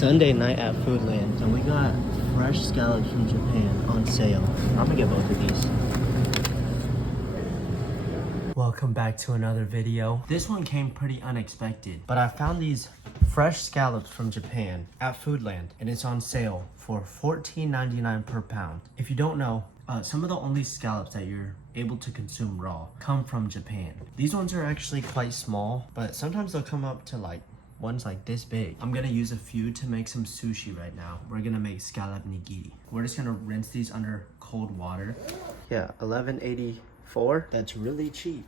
Sunday night at Foodland, and we got fresh scallops from Japan on sale. I'm gonna get both of these. Welcome back to another video. This one came pretty unexpected, but I found these fresh scallops from Japan at Foodland, and it's on sale for $14.99 per pound. If you don't know, some of the only scallops that you're able to consume raw come from Japan. These ones are actually quite small, but sometimes they'll come up to like ones like this big. I'm gonna use a few to make some sushi right now. We're gonna make scallop nigiri. We're just gonna rinse these under cold water. Yeah, $11.84. That's really cheap.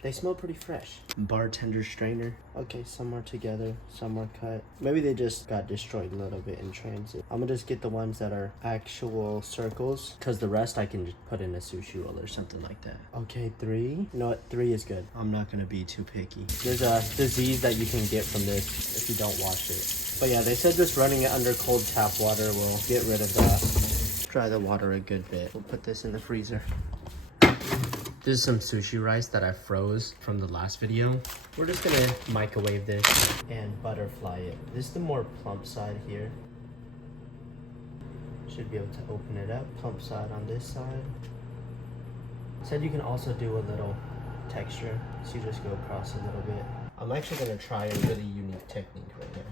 They smell pretty fresh. Bartender strainer. Okay, some are together, some are cut. Maybe they just got destroyed a little bit in transit. I'm gonna just get the ones that are actual circles, because the rest I can just put in a sushi roll or something like that. Okay, 3. You know what? 3 is good. I'm not gonna be too picky. There's a disease that you can get from this if you don't wash it. But yeah, they said just running it under cold tap water will get rid of that. Dry the water a good bit. We'll put this in the freezer. This is some sushi rice that I froze from the last video. We're just gonna microwave this and butterfly it. This is the more plump side here. Should be able to open it up. Plump side on this side. Said you can also do a little texture, so you just go across a little bit. I'm actually gonna try a really unique technique right now.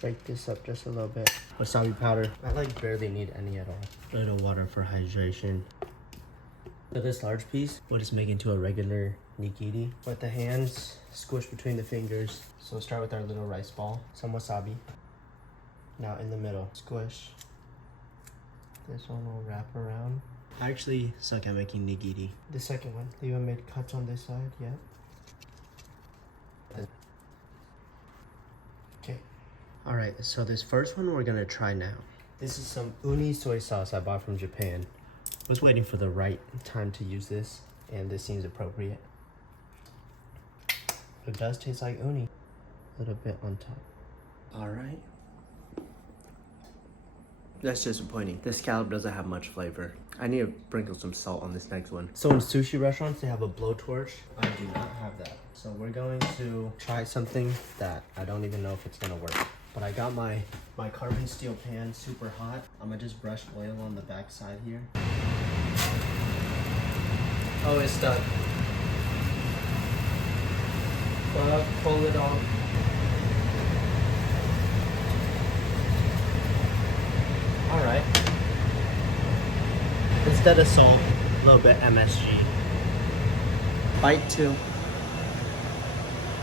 Break this up just a little bit. Wasabi powder. I like barely need any at all. A little water for hydration. For this large piece, we'll just make it into a regular nigiri. With the hands, squish between the fingers. So we'll start with our little rice ball. Some wasabi. Now in the middle, squish. This one will wrap around. I actually suck at making nigiri. The second one, you even made cuts on this side, yeah. Okay. All right, so this first one we're gonna try now. This is some uni soy sauce I bought from Japan. Was waiting for the right time to use this, and this seems appropriate. It does taste like uni. A little bit on top. All right. That's disappointing. This scallop doesn't have much flavor. I need to sprinkle some salt on this next one. So in sushi restaurants, they have a blowtorch. I do not have that. So we're going to try something that I don't even know if it's gonna work. But I got my carbon steel pan super hot. I'm gonna just brush oil on the back side here. Oh, it's stuck. Well, pull it off. All right. Instead of salt, a little bit MSG. Bite 2.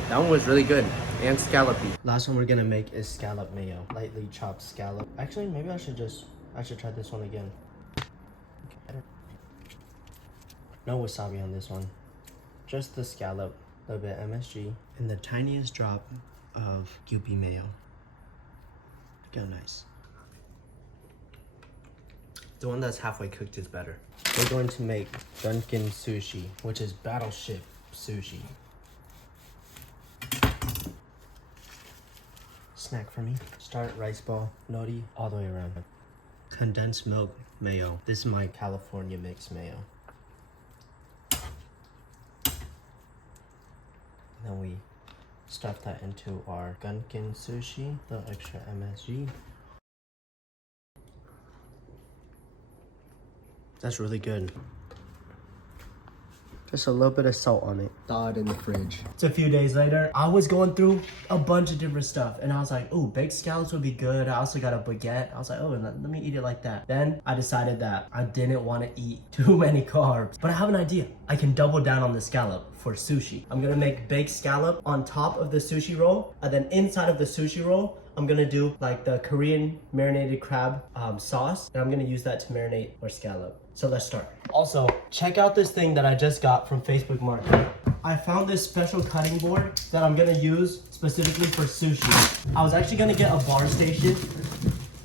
That one was really good. And scallopy. Last one we're gonna make is scallop mayo. Lightly chopped scallop. Actually, maybe I should try this one again. Okay. No wasabi on this one. Just the scallop, a little bit MSG, and the tiniest drop of Yupi mayo. Look how nice. The one that's halfway cooked is better. We're going to make Dunkin' Sushi, which is battleship sushi. Snack for me. Start rice ball, nori, all the way around. Condensed milk mayo. This is my California mix mayo. And then we stuff that into our Dunkin' Sushi, the extra MSG. That's really good. Just a little bit of salt on it. Thaw it in the fridge. It's a few days later. I was going through a bunch of different stuff, and I was like, oh, baked scallops would be good. I also got a baguette. I was like, oh, let me eat it like that. Then I decided that I didn't want to eat too many carbs. But I have an idea. I can double down on the scallop for sushi. I'm gonna make baked scallop on top of the sushi roll, and then inside of the sushi roll, I'm gonna do like the Korean marinated crab sauce, and I'm gonna use that to marinate our scallop. So let's start. Also, check out this thing that I just got from Facebook Market. I found this special cutting board that I'm gonna use specifically for sushi. I was actually gonna get a bar station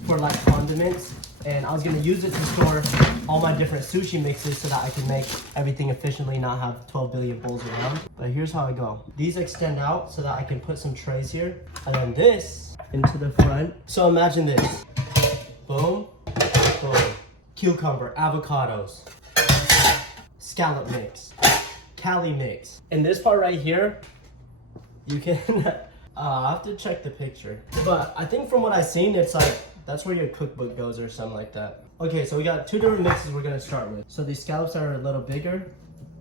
for like condiments, and I was gonna use it to store all my different sushi mixes so that I can make everything efficiently, not have 12 billion bowls around. But here's how I go. These extend out so that I can put some trays here, and then this into the front. So imagine this. Boom, boom. Cucumber, avocados, scallop mix, Cali mix. In this part right here, you can I'll have to check the picture. But I think from what I've seen, it's like, that's where your cookbook goes or something like that. Okay, so we got 2 different mixes we're gonna start with. So these scallops are a little bigger.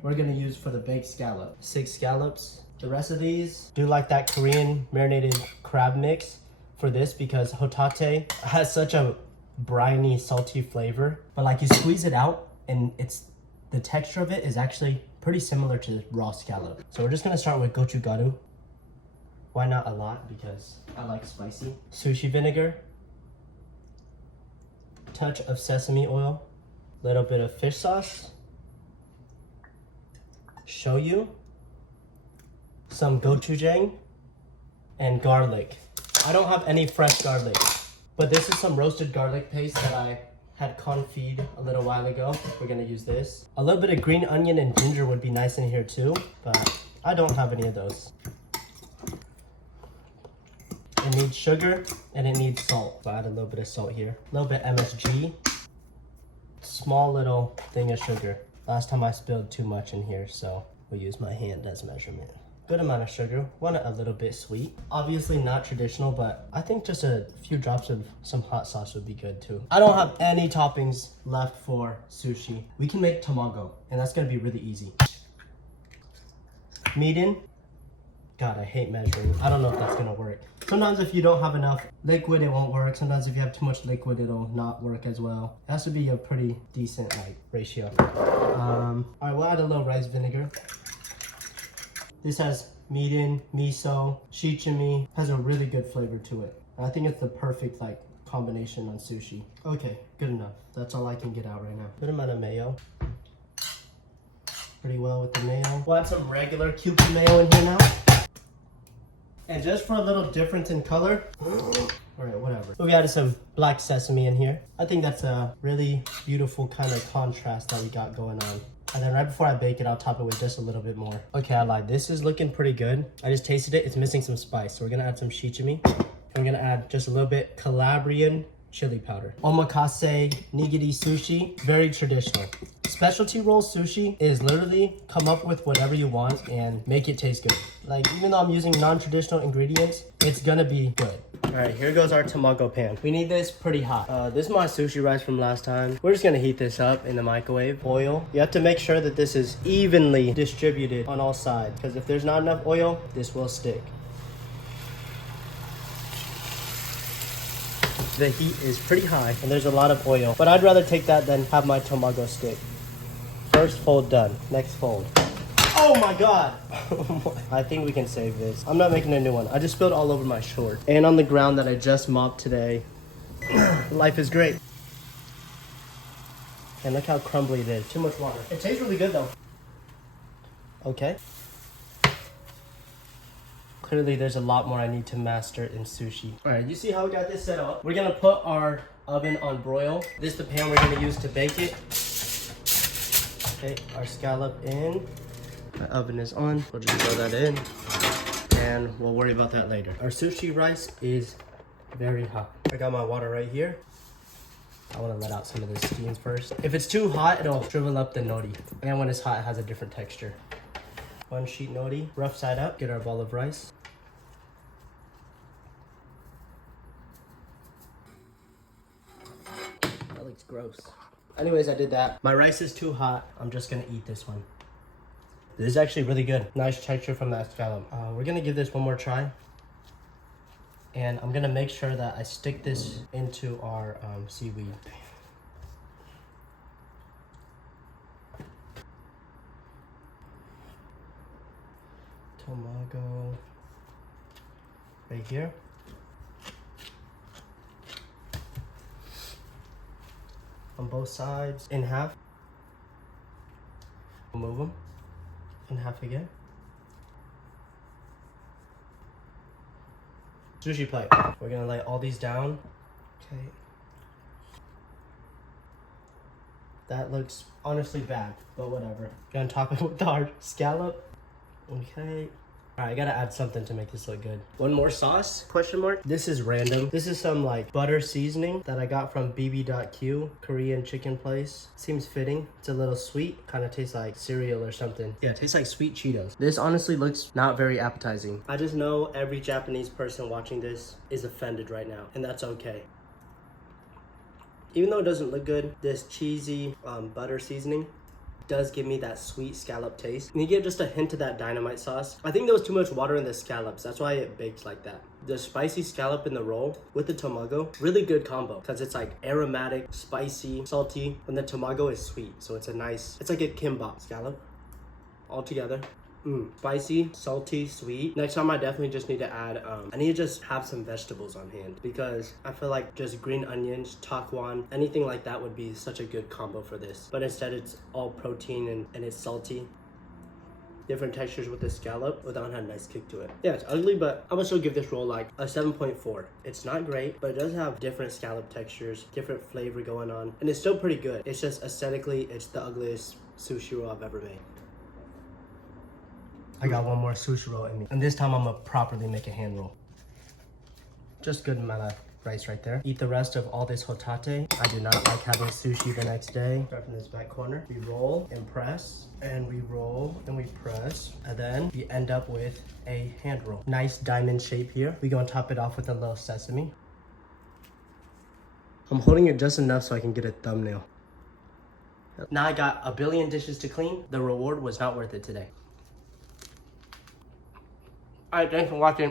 We're gonna use for the baked scallop. 6 scallops. The rest of these, do like that Korean marinated crab mix for this because hotate has such a briny, salty flavor. But like you squeeze it out and the texture of it is actually pretty similar to raw scallop. So we're just gonna start with gochugaru. Why not a lot? Because I like spicy. Sushi vinegar. Touch of sesame oil. Little bit of fish sauce. Shoyu. Some gochujang. And garlic. I don't have any fresh garlic. But this is some roasted garlic paste that I had confit a little while ago. We're gonna use this. A little bit of green onion and ginger would be nice in here too, but I don't have any of those. It needs sugar and it needs salt. So I add a little bit of salt here. A little bit MSG. Small little thing of sugar. Last time I spilled too much in here, so we'll use my hand as measurement. Good amount of sugar, want it a little bit sweet. Obviously not traditional, but I think just a few drops of some hot sauce would be good too. I don't have any toppings left for sushi. We can make tamago, and that's gonna be really easy. Mirin. God, I hate measuring. I don't know if that's gonna work. Sometimes if you don't have enough liquid, it won't work. Sometimes if you have too much liquid, it'll not work as well. It has to be a pretty decent like ratio. All right, we'll add a little rice vinegar. This has mirin, miso, shichimi, has a really good flavor to it. And I think it's the perfect like combination on sushi. Okay, good enough. That's all I can get out right now. Good amount of mayo. Pretty well with the mayo. We'll add some regular Kewpie mayo in here now. And just for a little difference in color, all right, whatever. We added some black sesame in here. I think that's a really beautiful kind of contrast that we got going on. And then right before I bake it, I'll top it with just a little bit more. Okay, I lied. This is looking pretty good. I just tasted it. It's missing some spice. So we're gonna add some shichimi. And we're gonna add just a little bit Calabrian chili powder. Omakase nigiri sushi, very traditional. Specialty roll sushi is literally come up with whatever you want and make it taste good. Like even though I'm using non-traditional ingredients, it's gonna be good. All right, here goes our tamago pan. We need this pretty hot. This is my sushi rice from last time. We're just gonna heat this up in the microwave. Oil. You have to make sure that this is evenly distributed on all sides because if there's not enough oil, this will stick. The heat is pretty high and there's a lot of oil, but I'd rather take that than have my tamago stick. First fold done, next fold. Oh my God. I think we can save this. I'm not making a new one. I just spilled all over my short and on the ground that I just mopped today. Life is great. And look how crumbly it is. Too much water. It tastes really good though. Okay. Clearly there's a lot more I need to master in sushi. All right, you see how we got this set up? We're gonna put our oven on broil. This is the pan we're gonna use to bake it. Okay, our scallop in. My oven is on. We'll just throw that in and we'll worry about that later. Our sushi rice is very hot. I got my water right here. I wanna let out some of the steam first. If it's too hot, it'll shrivel up the nori. And when it's hot, it has a different texture. 1 sheet nori, rough side up. Get our ball of rice. That looks gross. Anyways, I did that. My rice is too hot. I'm just gonna eat this one. This is actually really good. Nice texture from that scallop. We're gonna give this one more try. And I'm gonna make sure that I stick this into our seaweed. Tamago. Right here. On both sides, in half. We'll move them in half again. Sushi plate. We're gonna lay all these down. Okay. That looks honestly bad, but whatever. Gonna top it with our scallop. Okay. Alright, I gotta add something to make this look good. One more sauce, question mark. This is random. This is some like butter seasoning that I got from bb.q, Korean chicken place. Seems fitting. It's a little sweet. Kind of tastes like cereal or something. Yeah, it tastes like sweet Cheetos. This honestly looks not very appetizing. I just know every Japanese person watching this is offended right now, and that's okay. Even though it doesn't look good, this cheesy butter seasoning does give me that sweet scallop taste. And you get just a hint of that dynamite sauce. I think there was too much water in the scallops. That's why it baked like that. The spicy scallop in the roll with the tamago, really good combo because it's like aromatic, spicy, salty, and the tamago is sweet. So it's a nice, it's like a kimbap scallop all together. Spicy, salty, sweet. Next time I definitely just need to add, I need to just have some vegetables on hand because I feel like just green onions, takwan, anything like that would be such a good combo for this. But instead it's all protein and it's salty. Different textures with the scallop without a nice kick to it. Yeah, it's ugly, but I would still give this roll like a 7.4. It's not great, but it does have different scallop textures, different flavor going on, and it's still pretty good. It's just aesthetically, it's the ugliest sushi roll I've ever made. I got one more sushi roll in me. And this time I'm gonna properly make a hand roll. Just good amount of rice right there. Eat the rest of all this hotate. I do not like having sushi the next day. Start from this back corner. We roll and press, and we roll and we press. And then we end up with a hand roll. Nice diamond shape here. We gonna top it off with a little sesame. I'm holding it just enough so I can get a thumbnail. Now I got a billion dishes to clean. The reward was not worth it today. Alright, thanks for watching.